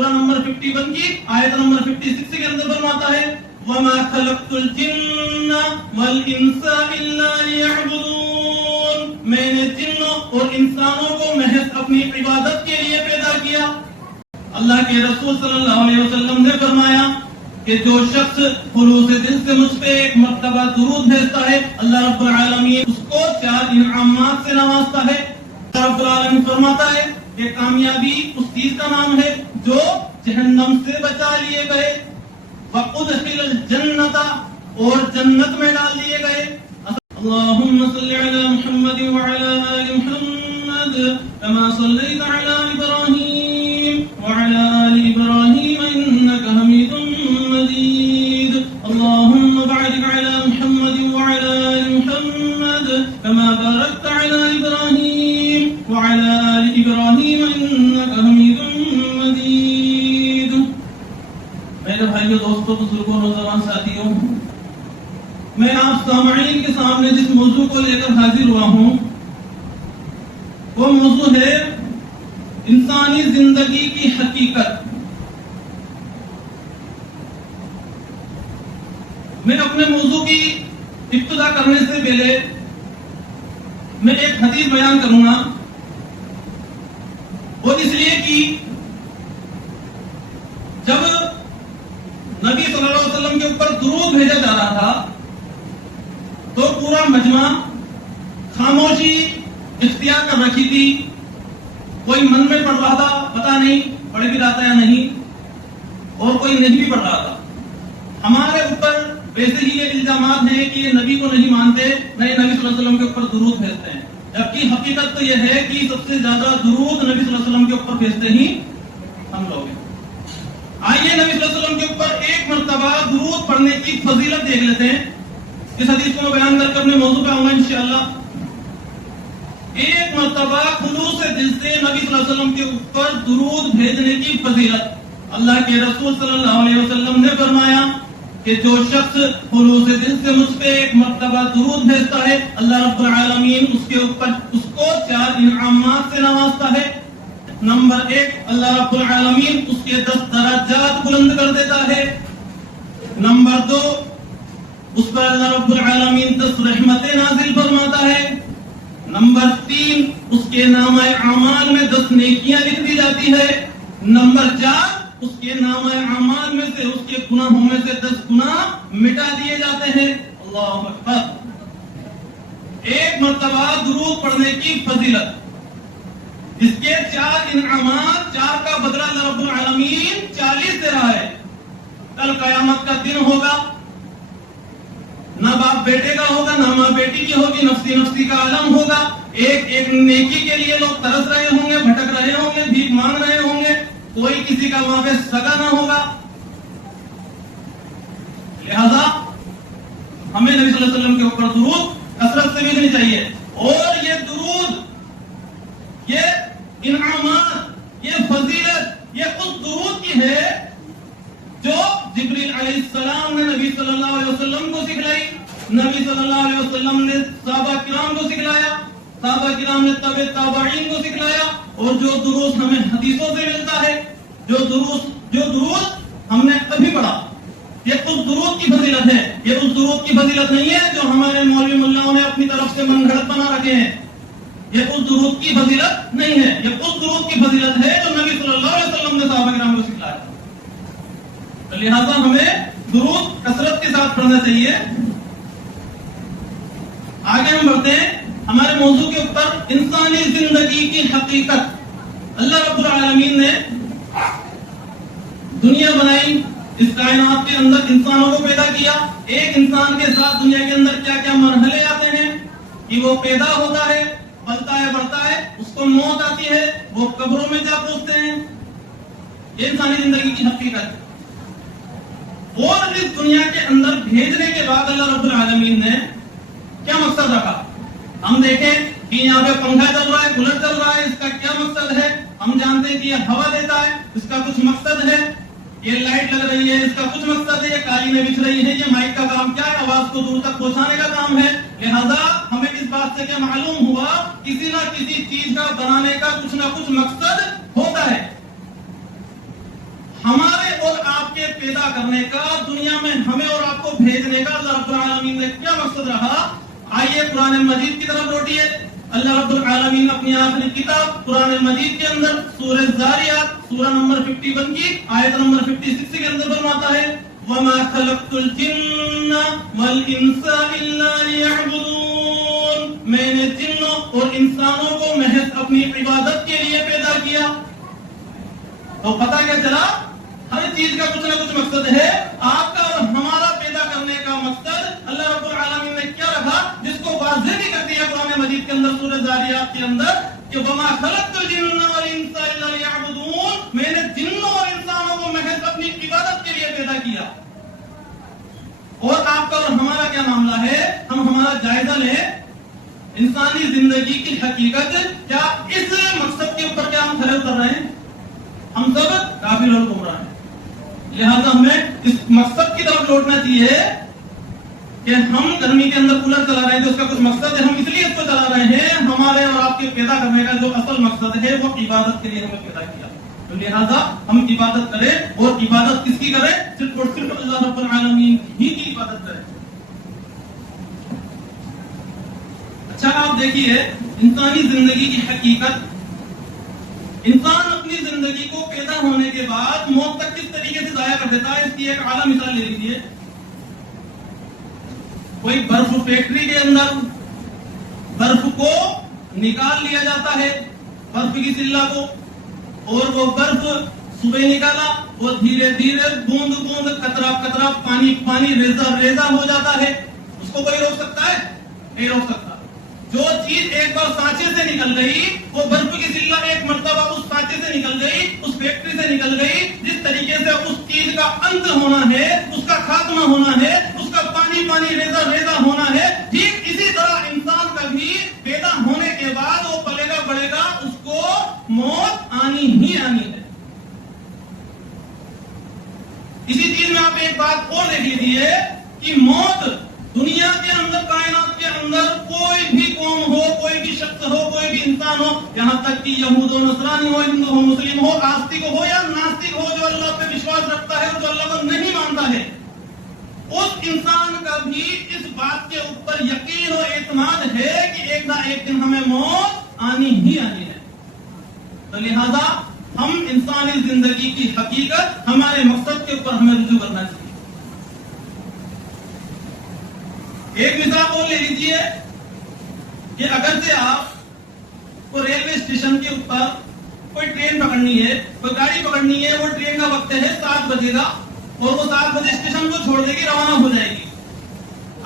سورہ نمبر 51 کی آیت نمبر 56 کے اندر فرماتا ہے وَمَا خَلَقْتُ الْجِنَّ وَالْإِنسَ إِلَّا لِيَعْبُدُونَ، میں نے جنوں اور انسانوں کو محض اپنی عبادت کے لیے پیدا کیا۔ اللہ کے رسول صلی اللہ علیہ وسلم نے فرمایا کہ جو شخص خلوص دل سے مجھ پہ ایک مرتبہ درود بھیجتا ہے اللہ رب العالمین اس کو 4 انعامات سے نوازتا ہے۔ رب العالمین فرماتا ہے کہ کامیابی اس چیز کا نام ہے جو جہنم سے بچا لیے گئے، وَأُدْخِلَ الْجَنَّةَ اور جنت میں ڈال دیے گئے۔ اللهم صل على محمد وعلى آل محمد كما صليت على إبراهيم وعلى آل إبراهيم إنك حميد مجيد، اللهم بارك على محمد وعلى آل محمد كما باركت على إبراهيم وعلى آل إبراهيم إنك حميد مجيد۔ میرے بھائیو، دوستوں، بزرگوں، نوجوان ساتھیوں، میں آپ سامعین کے سامنے جس موضوع کو لے کر حاضر ہوا ہوں وہ موضوع ہے انسانی زندگی کی حقیقت۔ میں اپنے موضوع کی ابتدا کرنے سے پہلے میں ایک حدیث بیان کروں گا، اور اس لیے کہ جب نبی صلی اللہ علیہ وسلم کے اوپر درود بھیجا جا رہا تھا تو پورا مجمع خاموشی اختیار کر رکھی تھی، کوئی من میں پڑھ رہا تھا، پتہ نہیں پڑھ بھی رہا تھا یا نہیں، اور کوئی نہیں بھی پڑھ رہا تھا۔ ہمارے اوپر ویسے ہی یہ الزامات ہیں کہ یہ نبی کو نہیں مانتے، نہیں نبی صلی اللہ علیہ وسلم کے اوپر درود بھیجتے ہیں، جبکہ حقیقت تو یہ ہے کہ سب سے زیادہ درود نبی صلی اللہ علیہ وسلم کے اوپر بھیجتے ہی ہم لوگ ہیں۔ آئیے نبی صلی اللہ علیہ وسلم کے اوپر ایک مرتبہ درود پڑھنے کی فضیلت دیکھ لیتے ہیں۔ اس حدیث کو میں بیان کر کے اپنے موضوع پہ آؤں گا انشاءاللہ۔ ایک مرتبہ خلوص دل سے نبی صلی اللہ علیہ وسلم کے اوپر درود بھیجنے کی فضیلت۔ اللہ کے رسول صلی اللہ علیہ وسلم نے فرمایا کہ جو شخص خلوص دل سے مجھ پہ ایک مرتبہ درود بھیجتا ہے اللہ رب العالمین اس کے اوپر اس کو 4 انعامات سے نوازتا ہے۔ نمبر 1، اللہ رب العالمین اس کے 10 درجات بلند کر دیتا ہے۔ نمبر 2، اس پر اللہ رب العالمین 10 رحمتیں نازل فرماتا ہے۔ نمبر 3، اس کے نامہ اعمال میں 10 نیکیاں لکھ دی جاتی ہے۔ نمبر 4، اس کے نامہ اعمال میں سے اس کے گناہوں میں سے 10 گناہ مٹا دیے جاتے ہیں۔ اللہ اکبر۔ ایک مرتبہ درود پڑھنے کی فضیلت، اس کے 4 انعامات، 4 کا بدلہ اللہ رب العالمین 40 دے رہا ہے۔ کل قیامت کا دن ہوگا، نہ باپ بیٹے کا ہوگا، نہ ماں بیٹی کی ہوگی، نفسی نفسی کا عالم ہوگا۔ ایک ایک نیکی کے لیے لوگ ترس رہے ہوں گے، بھٹک رہے ہوں گے، بھیک مانگ رہے ہوں گے، کوئی کسی کا وہاں پہ سگا نہ ہوگا۔ لہذا ہمیں نبی صلی اللہ علیہ وسلم کے اوپر درود کثرت سے بھیجنی چاہیے، اور یہ درود، یہ انعامات، یہ فضیلت، یہ اس درود کی ہے جو جبریل علیہ السلام نے نبی صلی اللہ علیہ وسلم کو سکھلائی، نبی صلی اللہ علیہ وسلم نے صحابہ کرام کو سکھلایا، صحابہ کرام نے تبع تابعین کو سکھلایا، اور جو دروس ہمیں حدیثوں سے ملتا ہے، جو دروس ہم نے ابھی پڑھا، یہ اس درود کی فضیلت ہے۔ یہ اس درود کی فضیلت نہیں ہے جو ہمارے مولوی ملاؤں نے اپنی طرف سے من گھڑت بنا رکھے ہیں، یہ اس درود کی فضیلت نہیں ہے، یہ اس درود کی فضیلت ہے جو نبی صلی اللہ علیہ وسلم نے صحابہ کرام کو سکھلایا۔ لہذا ہمیں درود کثرت کے ساتھ پڑھنا چاہیے۔ آگے ہم بڑھتے ہیں ہمارے موضوع کے اوپر، انسانی زندگی کی حقیقت۔ اللہ رب العالمین نے دنیا بنائی، اس کائنات کے اندر انسانوں کو پیدا کیا۔ ایک انسان کے ساتھ دنیا کے اندر کیا کیا مرحلے آتے ہیں کہ وہ پیدا ہوتا ہے، پلتا ہے، بڑھتا ہے، اس کو موت آتی ہے، وہ قبروں میں جا پہنچتے ہیں۔ یہ انسانی زندگی کی حقیقت۔ اور اس دنیا کے اندر بھیجنے کے بعد اللہ رب العالمین نے کیا مقصد رکھا؟ ہم دیکھیں کہ یہاں پہ پنکھا چل رہا ہے، کولر چل رہا ہے، اس کا کیا مقصد ہے؟ ہم جانتے ہیں کہ یہ ہوا دیتا ہے، اس کا کچھ مقصد ہے۔ یہ لائٹ لگ رہی ہے، اس کا کچھ مقصد ہے۔ یہ قالینیں بچھ رہی ہے، یہ مائک کا کام کیا ہے؟ آواز کو دور تک پہنچانے کا کام ہے۔ لہذا ہمیں اس بات سے کیا معلوم ہوا؟ کسی نہ کسی چیز کا بنانے کا کچھ نہ کچھ مقصد ہوتا ہے۔ پیدا کرنے کا، دنیا میں ہمیں اور آپ کو بھیجنے کا اللہ رب العالمین نے کیا مقصد رہا؟ آئیے قرآن مجید کی طرف لوٹیے۔ اللہ رب العالمین اپنی آخری کتاب قرآن مجید کے اندر سورہ زاریات سورہ نمبر 51 کی آیت نمبر 56 کے اندر فرماتا ہے وَمَا خَلَقْتُ الْجِنَّ وَالْإِنسَ إِلَّا لِيَعْبُدُونَ، میں نے جنوں اور انسانوں کو محض اپنی عبادت کے لیے پیدا کیا۔ تو پتہ کیا چلا؟ ہر چیز کا کچھ نہ کچھ مقصد ہے۔ آپ کا اور ہمارا پیدا کرنے کا مقصد اللہ رب العالمین نے کیا رکھا، جس کو واضح بھی کر دیا قرآن مجید کے اندر سورہ زاریات کے اندر کہ وَمَا خَلَقْتُ الْجِنَّ وَالْإِنسَ إِلَّا لِيَعْبُدُونَ، میں نے جنوں اور انسانوں کو محض اپنی عبادت کے لیے پیدا کیا۔ اور آپ کا اور ہمارا کیا معاملہ ہے؟ ہم ہمارا جائزہ لیں، انسانی زندگی کی حقیقت کیا اس مقصد کے اوپر کیا ہم کھڑے اتر رہے ہیں؟ ہم سب غافل اور گمراہ ہیں۔ لہذا ہمیں اس مقصد کی طرف لوٹنا چاہیے کہ ہم گرمی کے اندر کولر چلا رہے ہیں تو اس کا کچھ مقصد ہے، ہم اس لیے اس کو چلا رہے ہیں، ہمارے اور آپ کے پیدا کرنے کا جو اصل مقصد ہے وہ عبادت کے لیے ہمیں پیدا کیا۔ تو لہذا ہم عبادت کریں، اور عبادت کس کی کریں؟ صرف اور صرف اللہ رب العالمین ہی کی عبادت کریں۔ اچھا آپ دیکھیے انسانی زندگی کی حقیقت، انسان اپنی زندگی کو پیدا ہونے کے بعد موت تک کس طریقے سے ضائع کر دیتا ہے، اس کی ایک اعلیٰ مثال لے لیجیے۔ کوئی برف فیکٹری کے اندر برف کو نکال لیا جاتا ہے، برف کی سلہ کو، اور وہ برف صبح نکالا وہ دھیرے دھیرے بوند بوند قطرہ قطرہ پانی پانی ریزہ ریزہ ہو جاتا ہے۔ اس کو کوئی روک سکتا ہے؟ نہیں روک سکتا۔ جو چیز ایک بار سانچے سے نکل گئی، وہ برف کی سلہ ایک مرتبہ اس سانچے سے نکل گئی، اس فیکٹری سے نکل گئی، جس طریقے سے اس چیز کا انت ہونا ہے، اس کا خاتمہ ہونا ہے، اس کا پانی پانی ریزہ ریزہ ہونا ہے، ٹھیک اسی طرح انسان کا بھی پیدا ہونے کے بعد وہ پلے گا بڑھے گا، اس کو موت آنی ہی آنی ہے۔ اسی چیز میں آپ ایک بات اور دیکھ لیجیے کہ موت دنیا کے اندر، کائنات کے اندر کوئی بھی قوم ہو، کوئی بھی شخص ہو، کوئی بھی انسان ہو، یہاں تک کہ یہود و نصرانی ہو، ہندو ہو، مسلم ہو، آستک ہو یا ناستک ہو، جو اللہ پہ وشواس رکھتا ہے اور جو اللہ کو نہیں مانتا ہے، اس انسان کا بھی اس بات کے اوپر یقین و اعتماد ہے کہ ایک نہ ایک دن ہمیں موت آنی ہی آنی ہے۔ تو لہذا ہم انسانی زندگی کی حقیقت ہمارے مقصد کے اوپر ہمیں رجوع کرنا چاہیے۔ ایک مثال اور لے لیجیے کہ اگر سے آپ کو ریلوے اسٹیشن کے اوپر کوئی ٹرین پکڑنی ہے، کوئی گاڑی پکڑنی ہے، وہ ٹرین کا وقت ہے 7 بجے کا، اور وہ 7 بجے اسٹیشن کو چھوڑ دے گی، روانہ ہو جائے گی۔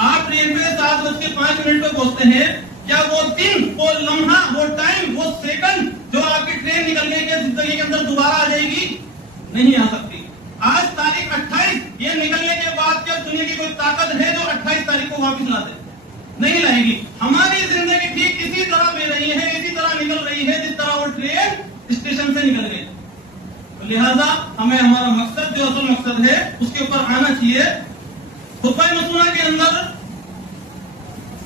آپ ٹرین پہ 7:05 پہ پہنچتے ہیں، کیا وہ دن، وہ لمحہ، وہ ٹائم، وہ سیکنڈ جو آپ کی ٹرین نکلنے کے زندگی کے اندر دوبارہ آ جائے گی؟ نہیں آ سکتی۔ آج تاریخ 28، یہ نکلنے کے بعد کیا دنیا کی کوئی طاقت ہے جو 28 تاریخ کو واپس لا دے؟ نہیں لائے گی۔ ہماری زندگی ٹھیک اسی طرح بہ رہی ہے، اسی طرح نکل رہی ہے جس طرح وہ ٹرین اسٹیشن سے نکل گئی۔ لہذا ہمیں ہمارا مقصد، جو اصل مقصد ہے، اس کے اوپر آنا چاہیے۔ خطبہ مسنونہ کے اندر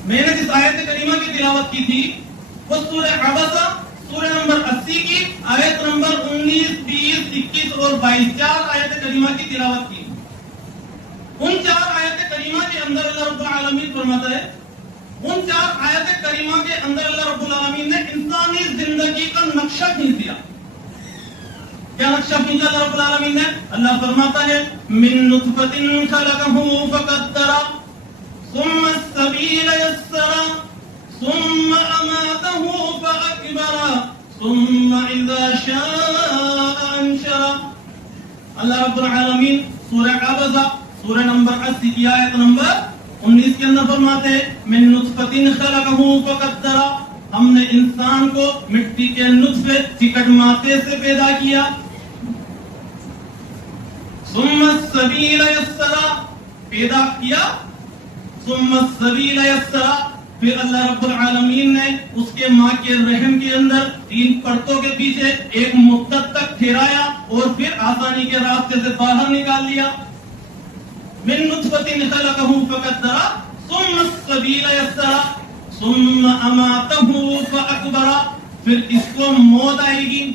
میں نے جس آیت کریمہ کی تلاوت کی تھی وہ سورہ عبسہ سورہ نمبر 80 کی آیت نمبر 19، 20، 21 اور 22 4 آیت کریمہ کی تلاوت کی۔ ان 4 آیت کریمہ کے اندر اللہ رب العالمین فرماتا ہے، ان 4 آیت کریمہ کے اندر اللہ رب العالمین نے انسانی زندگی کا نقشہ کھینچ دیا۔ کیا نقشہ کھینچا اللہ رب العالمین نے؟ اللہ فرماتا ہے من نطفۃ خلقہ فقدر ثم السبیل یسر ثم اماتہ فاکبر ثم اذا شاء انشر۔ اللہ رب العالمین سورہ عبسہ سورہ نمبر 80 کی آیت نمبر 19 کے اندر فرماتے ہیں من نطفۃ خلقہ فقدر، ہم نے انسان کو مٹی کے نطفے چکٹ ماتے سے پیدا کیا۔ ثم السبیل یسر، پیدا کیا، ثم السبیل یسر، پھر اللہ رب العالمین نے اس کے ماں کے رحم کے اندر 3 پرتوں کے پیچھے ایک مدت تک ٹھہرایا اور پھر آسانی کے راستے سے باہر نکال لیا۔ من نطفۃ خلقہ فقدر ثم السبیل یسر ثم اماتہ فاکبر، پھر اس کو موت آئے گی،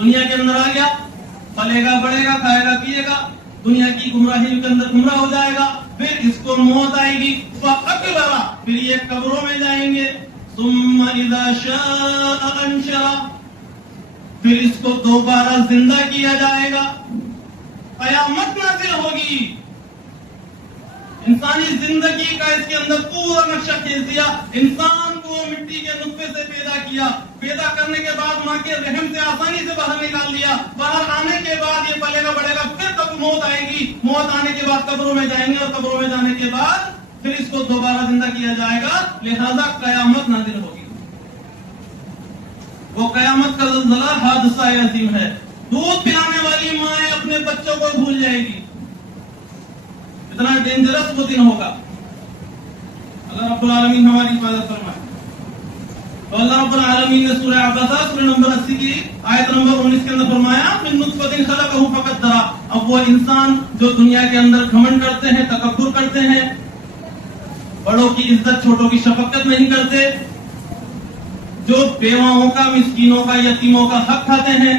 دنیا کے اندر آ گیا، پلے گا بڑھے گا، کھائے گا پیے گا، دنیا کی گمراہی کے اندر گمراہ ہو جائے گا، پھر اس کو موت آئے گی، فَأَكْبَرَ، پھر یہ قبروں میں جائیں گے، ثُمَّ إِذَا شَاءَ أَنشَرَ، پھر اس کو دوبارہ زندہ کیا جائے گا، قیامت نازل ہوگی۔ انسانی زندگی کا اس کے اندر پورا نقشہ کھینچ دیا۔ انسان کو مٹی کے نطفے سے پیدا کیا، پیدا کرنے کے بعد ماں کے رحم سے آسانی سے باہر نکال دیا، باہر آنے کے بعد یہ پلے گا بڑھے گا، پھر کب موت آئے گی، موت آنے کے بعد قبروں میں جائیں گے، اور قبروں میں جانے کے بعد پھر اس کو دوبارہ زندہ کیا جائے گا، لہذا قیامت نازل ہوگی۔ وہ قیامت کا زلزلہ حادثہ عظیم ہے۔ دودھ پلانے والی مائیں اپنے بچوں کو بھول جائے گی، اتنا ڈینجرس وہ دن ہوگا۔ اللہ رب العالمین ہماری حفاظت فرمائے۔ تو اللہ رب العالمین نے سورہ عبسہ سورہ نمبر 80 کی آیت نمبر 19 کے اندر فرمایا من نطفۃ خلقہ فقدرہ۔ اب وہ انسان جو دنیا کے اندر گھمنڈ کرتے ہیں، تکبر کرتے ہیں، بڑوں کی عزت چھوٹوں کی شفقت نہیں کرتے، جو بیواؤں کا، مسکینوں کا، یتیموں کا حق کھاتے ہیں،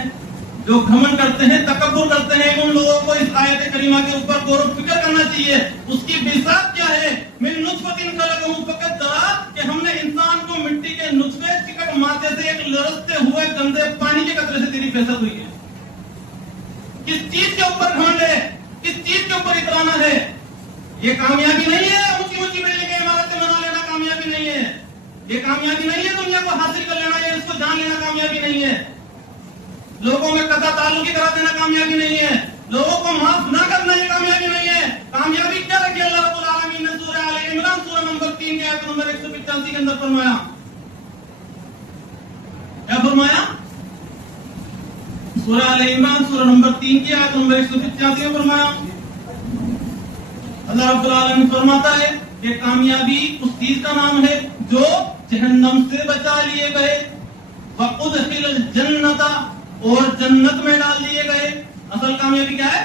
جو گھمنڈ کرتے ہیں، تکبر کرتے ہیں، ان لوگوں کو اس آیت کریمہ کے اوپر غور و فکر کرنا چاہیے۔ اس کی بساط کیا ہے؟ من نطفۃ خلقہ فقدرہ، کہ ہم نے انسان کو مٹی کے نطفے چکٹ مادے سے ایک لرزتے ہوئے گندے پانی کے قطرے سے تیری بساط ہوئی ہے۔ کس چیز کے اوپر گھمنڈ ہے؟ کس چیز کے اوپر اترانا ہے؟ یہ کامیابی نہیں ہے اونچی اونچی بلڈنگیں عمارتیں بنا لینا، کامیابی نہیں ہے۔ یہ کامیابی نہیں ہے دنیا کو حاصل کر لینا، یہ اس کو جان لینا کامیابی نہیں ہے۔ لوگوں میں قطع تعلقی کرا دینا کامیابی نہیں ہے، لوگوں کو معاف نہ کرنا یہ کامیابی نہیں ہے۔ کامیابی کیا رکھی اللہ رب العالمین نے سورہ آل عمران سورہ نمبر 3 کی آیت نمبر 185 کے اندر فرمایا، کیا فرمایا؟ سورہ آل عمران سورہ نمبر 3 کی آیت نمبر 185 میں فرمایا، اللہ رب العالمین فرماتا ہے کہ کامیابی اس چیز کا نام ہے جو جہنم سے بچا لیے گئے، وَأُدْخِلَ الْجَنَّةَ، اور جنت میں ڈال دیے گئے۔ اصل کامیابی کیا ہے؟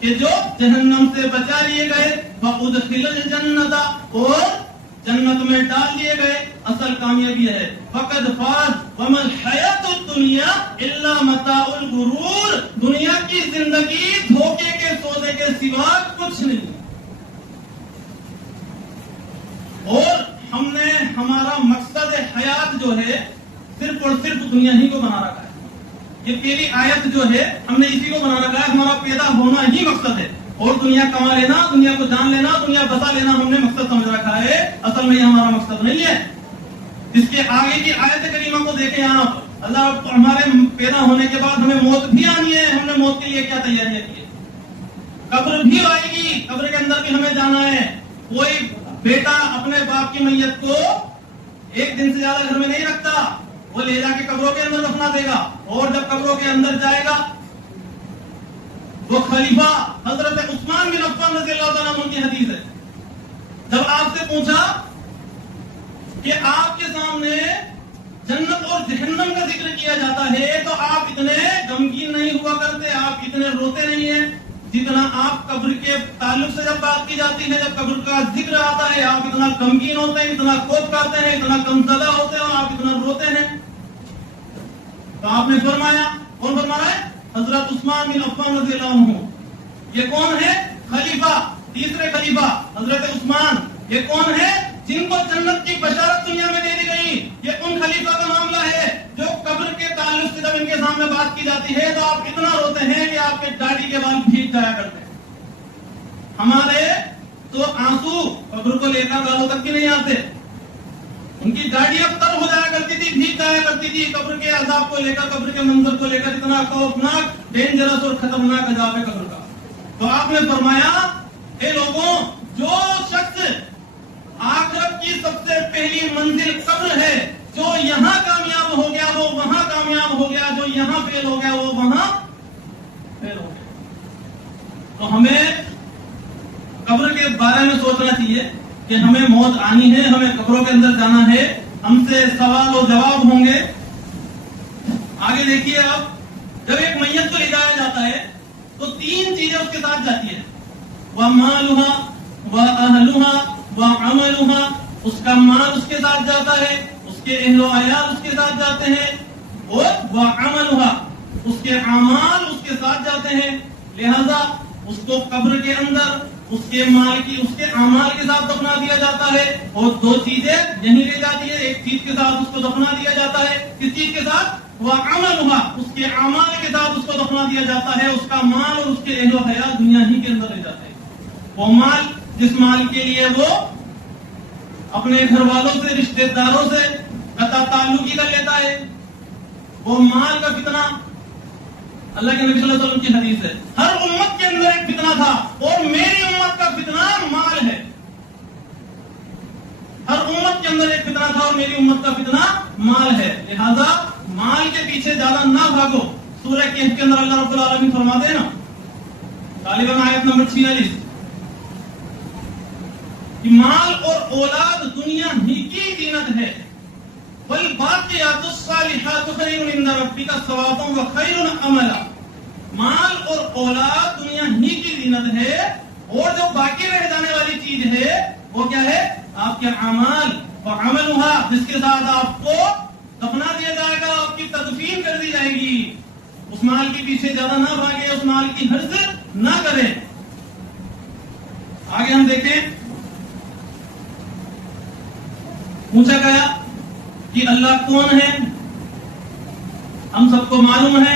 کہ جو جہنم سے بچا لیے گئے، وَأُدْخِلَ الْجَنَّةَ، اور جنت میں ڈال دیے گئے، اصل کامیابی ہے۔ فَقَدْ فَازَ وَمَا الْحَيَاةُ الدُّنْيَا إِلَّا مَتَاعُ الْغُرُورِ، دنیا کی زندگی دھوکے کے سودے کے سوا کچھ نہیں۔ اور ہم نے ہمارا مقصد حیات جو ہے صرف اور صرف دنیا ہی کو بنا رکھا ہے۔ یہ پہلی آیت جو ہے ہم نے اسی کو بنا رکھا ہے، ہمارا پیدا ہونا ہی مقصد ہے، اور دنیا کما لینا، دنیا کو جان لینا، دنیا بسا لینا ہم نے مقصد سمجھ رکھا ہے۔ اصل میں یہ ہمارا مقصد نہیں ہے۔ اس کے آگے کی آیت کریمہ کو دیکھیں آپ، اللہ رب ہمارے پیدا ہونے کے بعد ہمیں موت بھی آنی ہے، ہم نے موت کے لیے کیا تیاریاں کی ہے۔ قبر بھی آئے گی، قبر کے اندر بھی ہمیں جانا ہے۔ کوئی بیٹا اپنے باپ کی میت کو ایک دن سے زیادہ گھر میں نہیں رکھتا، وہ لے جا کے قبروں کے اندر دفنا دے گا، اور جب قبروں کے اندر جائے گا وہ خلیفہ حضرت عثمان بن عفان رضی اللہ تعالیٰ عنہ کی حدیث ہے، جب آپ سے پوچھا کہ آپ کے سامنے جنت اور جہنم کا ذکر کیا جاتا ہے تو آپ اتنے غمگین نہیں ہوا کرتے، آپ اتنے روتے نہیں ہیں جتنا آپ قبر کے تعلق سے جب بات کی جاتی ہے، جب قبر کا ذکر آتا ہے آپ اتنا غمگین ہوتے ہیں، اتنا خوف کھاتے ہیں، اتنا غمزدہ ہوتے ہیں، اور آپ اتنا روتے ہیں۔ تو آپ نے فرمایا، کون فرما رہا ہے؟ حضرت عثمان بن عفان رضی اللہ عنہ۔ یہ کون ہے؟ خلیفہ، تیسرے خلیفہ حضرت عثمان۔ یہ کون ہے؟ جن کو جنت کی بشارت دنیا میں دے دی گئی۔ یہ ان خلیفہ کا معاملہ ہے جو قبر کے تعلق سے جب ان کے سامنے بات کی جاتی ہے تو آپ اتنا روتے ہیں کہ آپ کے داڑھی کے بال بھیگ جایا کرتے ہیں۔ ہمارے تو آنسو قبر کو لے کر گالوں تک بھی نہیں آتے، ان کی داڑھی اب تر ہو جایا کرتی تھی، بھیگ جایا کرتی تھی، قبر کے عذاب کو لے کر، قبر کے منظر کو لے کر، اتنا خوفناک، ڈینجرس اور خطرناک عذاب ہے قبر کا۔ تو آپ نے فرمایا، اے لوگوں، جو شخص آخرت کی سب سے پہلی منزل قبر ہے، جو یہاں کامیاب ہو گیا وہ وہاں کامیاب ہو گیا، جو یہاں فیل ہو گیا وہ وہاں فیل ہو گیا۔ تو ہمیں قبر کے بارے میں سوچنا چاہیے کہ ہمیں موت آنی ہے، ہمیں قبروں کے اندر جانا ہے، ہم سے سوال و جواب ہوں گے۔ آگے دیکھیے، اب جب ایک میت کو لے جایا جاتا ہے تو تین چیزیں اس کے ساتھ جاتی ہیں، وَمَالُهَا وَأَهْلُهَا وَعَمَلُهَا، اس کا مال اس کے ساتھ جاتا ہے، اس کے اہل و عیال اس کے ساتھ جاتے ہیں، اور وَعَمَلُهَا، اس کے اعمال اس کے ساتھ جاتے ہیں۔ لہذا اس کو قبر کے اندر اس کے اعمال کے ساتھ دفنا دیا جاتا ہے، اور دو چیزیں یہیں لے جاتی ہے، ایک چیز کے ساتھ اس کو دفنا دیا جاتا ہے، کس چیز کے ساتھ؟ وَعَمَلُهَا، اس کے اعمال کے ساتھ اس کو دفنا دیا جاتا ہے، اس کا مال اور اس کے اہل و حیات دنیا ہی کے اندر لے جاتے ہیں۔ وہ مال جس مال کے لیے وہ اپنے گھر والوں سے، رشتہ داروں سے قطع تعلقی کر لیتا ہے، وہ مال کا فتنہ اللہ کے نبی صلی اللہ علیہ وسلم کی حدیث ہے، ہر امت کے اندر ایک فتنہ تھا اور میری امت کا فتنہ مال ہے۔ ہر امت کے اندر ایک فتنہ تھا اور میری امت کا فتنہ مال ہے، لہذا مال کے پیچھے زیادہ نہ بھاگو۔ سورہ کہف کے اندر اللہ رب العالمین فرماتے ہیں نا، غالباً آیت نمبر 46، کہ مال اور اولاد دنیا ہی کی زینت ہے، والباقیات الصالحات خیر عند ربک ثوابا وخیر عملا۔ مال اور اولاد دنیا ہی کی زینت ہے، اور جو باقی رہ جانے والی چیز ہے وہ کیا ہے؟ آپ کے اعمال، وعملها، جس کے ساتھ آپ کو دفنا دیا جائے گا، آپ کی تدفین کر دی جائے گی۔ اس مال کے پیچھے زیادہ نہ بھاگے، اس مال کی حرص نہ کریں۔ آگے ہم دیکھیں، پوچھا گیا کہ اللہ کون ہے؟ ہم سب کو معلوم ہے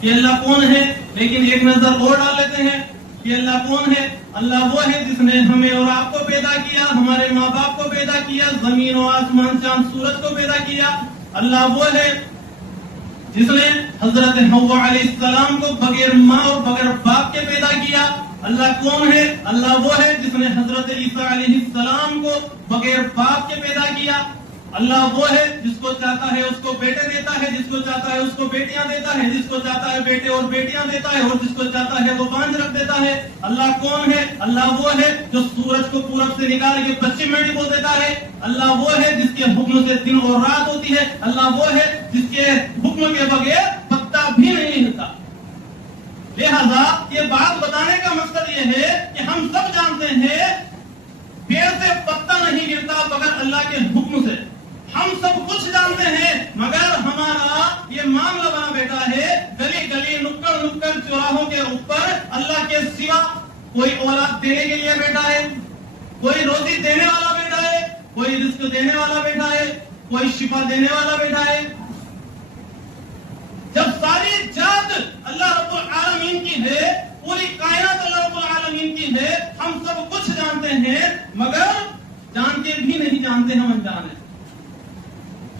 کہ اللہ کون ہے، لیکن ایک نظر اور ڈال لیتے ہیں کہ اللہ کون ہے۔ اللہ وہ ہے جس نے ہمیں اور آپ کو پیدا کیا، ہمارے ماں باپ کو پیدا کیا، زمین و آسمان، چاند سورج کو پیدا کیا۔ اللہ وہ ہے جس نے حضرت حوا علیہ السلام کو بغیر ماں اور بغیر باپ کے پیدا کیا۔ اللہ کون ہے؟ اللہ وہ ہے جس نے حضرت عیسیٰ علیہ السلام کو بغیر باپ کے پیدا کیا۔ اللہ وہ ہے جس کو چاہتا ہے اس کو بیٹے دیتا ہے، جس کو چاہتا ہے اس کو بیٹیاں دیتا ہے، جس کو چاہتا ہے بیٹے اور بیٹیاں دیتا ہے، اور جس کو چاہتا ہے وہ بانجھ رکھ دیتا ہے۔ اللہ کون ہے؟ اللہ وہ ہے جو سورج کو پورب سے نکال کے پچھم میں ڈبو دیتا ہے۔ اللہ وہ ہے جس کے حکم سے دن اور رات ہوتی ہے۔ اللہ وہ ہے جس کے حکم کے بغیر پتا بھی نہیں ہلتا۔ لہذا یہ بات بتانے کا مقصد یہ ہے کہ ہم سب جانتے ہیں پیڑ سے پتا نہیں گرتا مگر اللہ کے حکم سے۔ ہم سب کچھ جانتے ہیں مگر ہمارا یہ معاملہ بنا بیٹھا ہے گلی گلی، نکڑ نکڑ، چوراہوں کے اوپر اللہ کے سوا کوئی اولاد دینے کے لیے بیٹھا ہے، کوئی روزی دینے والا بیٹھا ہے، کوئی رزق دینے والا بیٹھا ہے، کوئی شفا دینے والا بیٹھا ہے۔ جب ساری جات اللہ رب العالمین کی ہے، پوری کائنات اللہ رب العالمین کی ہے، ہم سب کچھ جانتے ہیں مگر جان کے بھی نہیں جانتے ہم انجان ہیں۔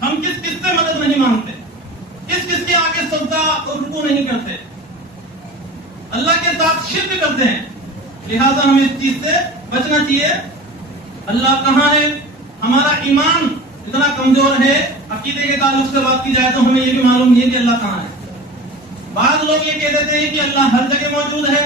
ہم کس کس سے مدد نہیں مانگتے، کس کس کے آگے سجدہ اور رکوع نہیں کرتے، اللہ کے ساتھ شرک کرتے ہیں۔ لہذا ہمیں اس چیز سے بچنا چاہیے۔ اللہ کہاں ہے؟ ہمارا ایمان اتنا کمزور ہے، عقیدے کے تعلق سے بات کی جائے تو ہمیں یہ بھی معلوم نہیں ہے کہ اللہ کہاں ہے۔ بعض لوگ یہ کہہ دیتے ہیں کہ اللہ ہر جگہ موجود ہے،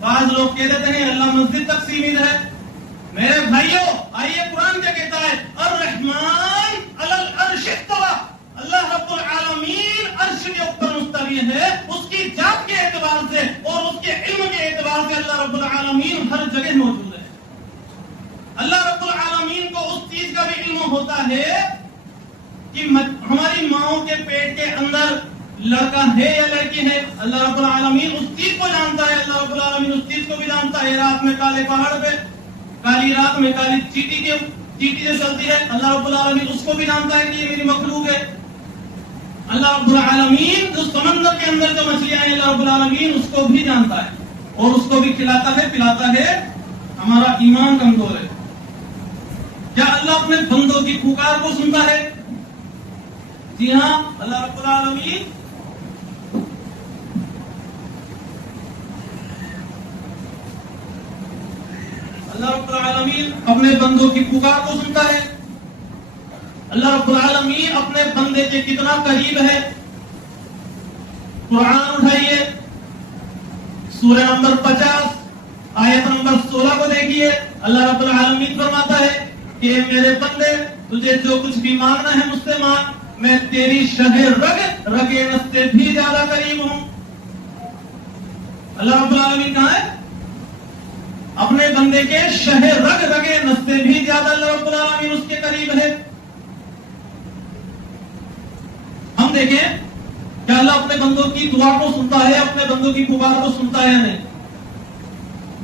بعض لوگ کہہ دیتے ہیں اللہ مسجد تک سیمت ہے۔ میرے بھائیوں، آئیے قرآن کیا کہتا ہے؟ الرحمن علی العرش استوى، اللہ رب العالمین عرش کے اوپر مستوی ہے۔ اس کی ذات کے اعتبار سے اور اس کے علم کے اعتبار سے اللہ رب العالمین ہر جگہ موجود ہے۔ اللہ رب العالمین کو اس چیز کا بھی علم ہوتا ہے کہ ہماری ماؤں کے پیٹ کے اندر لڑکا ہے یا لڑکی ہے۔ اللہ رب العالمین اس چیز کو جانتا ہے، اللہ رب العالمین اس چیز کو بھی جانتا ہے۔ رات میں کالے پہاڑ پہ، کالی رات میں کالی چیٹی جو چلتی ہے، اللہ رب العالمین اس کو بھی جانتا ہے کہ یہ میری مخلوق ہے۔ اللہ رب العالمین جو سمندر کے اندر جو مچھلیاں ہیں، اللہ رب العالمین اس کو بھی جانتا ہے اور اس کو بھی کھلاتا ہے پلاتا ہے۔ ہمارا ایمان کمزور ہے۔ کیا اللہ اپنے بندوں کی پکار کو سنتا ہے؟ جی ہاں، اللہ رب العالمین اللہ رب العالمین اپنے بندوں کی پکار کو سنتا ہے۔ اللہ رب العالمین اپنے بندے کے کتنا قریب ہے۔ قرآن اٹھائیے، سورہ نمبر 50 آیت نمبر 16 کو دیکھیے۔ اللہ رب العالمین فرماتا ہے کہ میرے بندے، تجھے جو کچھ بھی مانگنا ہے مجھ سے مانگ، میں تیری شہ رگ نس سے بھی زیادہ قریب ہوں۔ اللہ رب العالمین کہاں ہے؟ اپنے بندے کے شہ رگ نس سے بھی زیادہ اللہ رب العالمین اس کے قریب ہے۔ ہم دیکھیں کیا اللہ اپنے بندوں کی دعا کو سنتا ہے، اپنے بندوں کی پکار کو سنتا ہے یا نہیں؟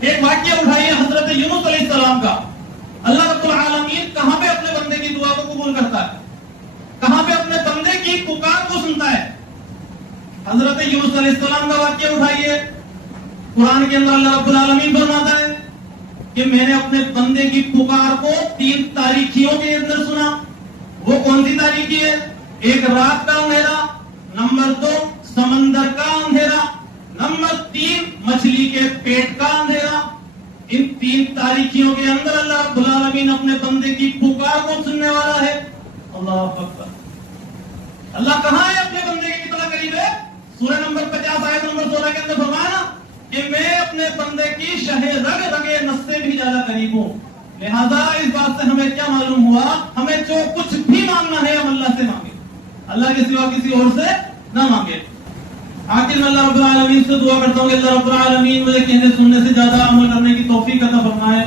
ایک واقعہ اٹھائیے حضرت یونس علیہ السلام کا. اللہ رب العالمین کہاں پہ اپنے بندے کی دعا کو قبول کرتا ہے، کہاں پہ اپنے بندے کی پکار کو سنتا ہے؟ حضرت یونس علیہ السلام کا واقعہ اٹھائیے. قرآن کے اندر اللہ رب العالمین فرماتا ہے کہ میں نے اپنے بندے کی پکار کو 3 تاریکیوں کے اندر سنا. وہ کون سی تاریکی ہے؟ ایک رات کا اندھیرا، نمبر 2 سمندر کا اندھیرا، نمبر 3 مچھلی کے پیٹ کا اندھیرا. ان 3 تاریکیوں کے اندر اللہ رب العالمین اپنے بندے کی پکار کو سننے والا ہے. اللہ اکبر. اللہ کہاں ہے اپنے بندے کے کتنا قریب ہے؟ سورہ نمبر 50 آیت نمبر 16 کے اندر فرمایا کہ میں اپنے بندے کی شہ رگ رگے نس سے بھی زیادہ قریب ہوں. لہذا اس بات سے ہمیں کیا معلوم ہوا؟ ہمیں جو کچھ بھی مانگنا ہے ہم اللہ سے مانگے، اللہ کے سوا کسی اور سے نہ مانگے. آخر میں اللہ رب العالمین سے دعا کرتا ہوں کہ اللہ رب العالمین مجھے کہنے سننے سے زیادہ عمل کرنے کی توفیق عطا فرمائے.